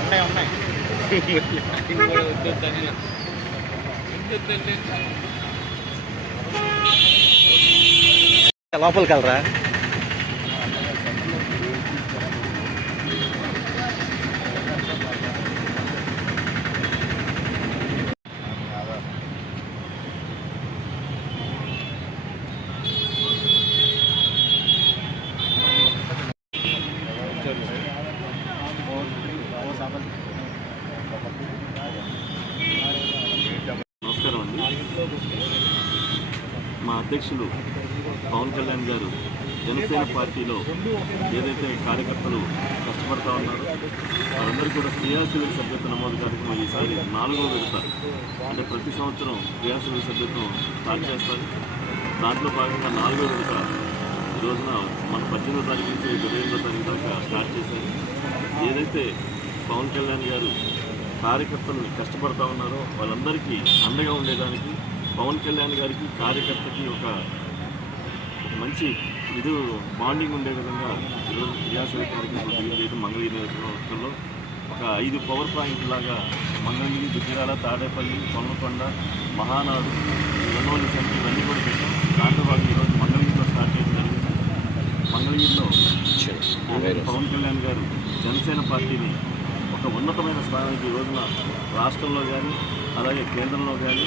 ఉన్నాయి ఉన్నాయి లోపలికి వెళ్ళరా? అధ్యక్షులు పవన్ కళ్యాణ్ గారు జనసేన పార్టీలో ఏదైతే కార్యకర్తలు కష్టపడతా ఉన్నారో వారందరూ కూడా క్రియాశీలక సభ్యత్వ నమోదు కార్యక్రమం ఈసారి నాలుగో విడత అంటే ప్రతి సంవత్సరం క్రియాశీల సభ్యత్వం స్టార్ట్ చేస్తారు. దాంట్లో భాగంగా నాలుగో విడత ఈ రోజున మన పద్దెనిమిదో తారీఖు నుంచి ఇరవై తారీఖు దాకా స్టార్ట్ చేశారు. ఏదైతే పవన్ కళ్యాణ్ గారు కార్యకర్తలు కష్టపడతా ఉన్నారో వాళ్ళందరికీ అండగా ఉండేదానికి పవన్ కళ్యాణ్ గారికి కార్యకర్తకి ఒక మంచి ఇది బాండింగ్ ఉండే విధంగా ఈరోజు క్రియాశీల కార్యక్రమం తెలియజేయడం మంగళగిరి నియోజకవర్గంలో ఒక ఐదు పవర్ పాయింట్ లాగా మంగళగిరి దుగ్గిరాల తాడేపల్లి కొనకొండ మహానాడు రంగవల్లి సెంటర్ ఇవన్నీ కూడా పెట్టాం. దాంట్లో భాగంగా ఈరోజు మంగళగిరిలో స్టార్ట్ చేయడం జరిగింది. మంగళగిరిలో పవన్ కళ్యాణ్ గారు జనసేన పార్టీని ఒక ఉన్నతమైన స్థానానికి ఈ రోజున రాష్ట్రంలో కానీ అలాగే కేంద్రంలో కానీ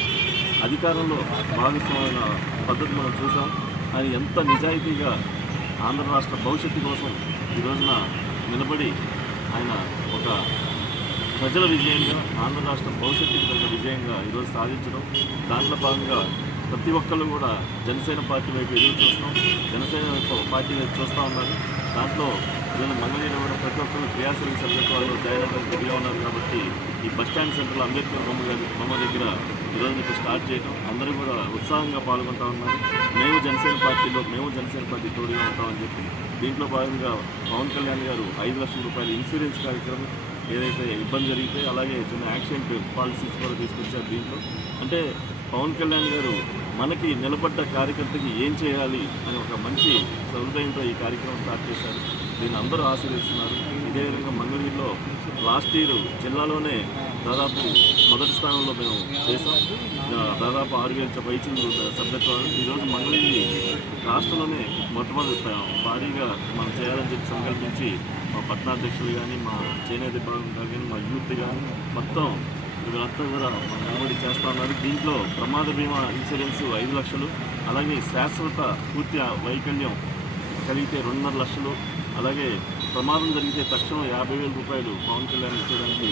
అధికారంలో భాగస్వామైన పద్ధతి మనం చూసాం ఆయన ఎంత నిజాయితీగా ఆంధ్ర రాష్ట్ర భవిష్యత్తు కోసం ఈ రోజున నిలబడి ఆయన ఒక ప్రజల విజయంగా ఆంధ్ర రాష్ట్ర భవిష్యత్తుకి తగ్గ విజయంగా ఈరోజు సాధించడం దాంట్లో భాగంగా ప్రతి ఒక్కళ్ళు కూడా జనసేన పార్టీ వైపు ఎదురు చూస్తాం జనసేన పార్టీ వైపు చూస్తూ ఉన్నారు. దాంట్లో ఈరోజు మంగళగిరి కూడా ప్రతి ఒక్కరు క్రియాశీలక వాళ్ళు తయారు రెడీగా ఉన్నారు కాబట్టి ఈ బస్ స్టాండ్ సెంటర్లో అంబేద్కర్ బొమ్మ బొమ్మ దగ్గర ఈరోజు నుంచి స్టార్ట్ చేయడం అందరూ కూడా ఉత్సాహంగా పాల్గొంటూ ఉన్నారు. మేము జనసేన పార్టీలో మేము జనసేన పార్టీ తోడుగా ఉంటామని చెప్పి దీంట్లో భాగంగా పవన్ కళ్యాణ్ గారు ఐదు లక్షల రూపాయల ఇన్సూరెన్స్ కార్యక్రమం ఏదైతే ఇబ్బంది జరిగితే అలాగే చిన్న యాక్సిడెంట్ పాలసీస్ కూడా తీసుకొచ్చారు దీంట్లో. అంటే పవన్ కళ్యాణ్ గారు మనకి నిలబడ్డ కార్యకర్తకి ఏం చేయాలి అని ఒక మంచి సదుపాయంతో ఈ కార్యక్రమం స్టార్ట్ చేశారు. దీన్ని అందరూ ఆశీర్వదిస్తున్నారు. ఇదే విధంగా మంగళగిరిలో లాస్ట్ ఇయర్ జిల్లాలోనే దాదాపు మొదటి స్థానంలో మేము చేసాం దాదాపు ఆరు వేల పైచులు సభ్యత్వాలు ఈరోజు మంగళగిరి రాష్ట్రంలోనే మొట్టమొదటి భారీగా మనం చేయాలని చెప్పి సంకల్పించి మా పట్టణాధ్యక్షులు కానీ మా చేనేత విభాగం కానీ మా యూత్ కానీ మొత్తం వీళ్ళంతా కూడా నిలబడి చేస్తా ఉన్నారు. దీంట్లో ప్రమాద బీమా ఇన్సూరెన్స్ ఐదు లక్షలు అలాగే శాశ్వత పూర్తి వైకల్యం కలిగితే రెండున్నర లక్షలు అలాగే ప్రమాదం జరిగితే తక్షణం యాభై వేల రూపాయలు పవన్ కళ్యాణ్ ఇచ్చేయడానికి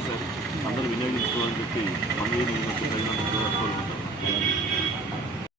చేశారు. అందరూ వినియోగించుకోవాలని చెప్పి మంగళగిరి ప్రజలందరూ కోరుకుంటారు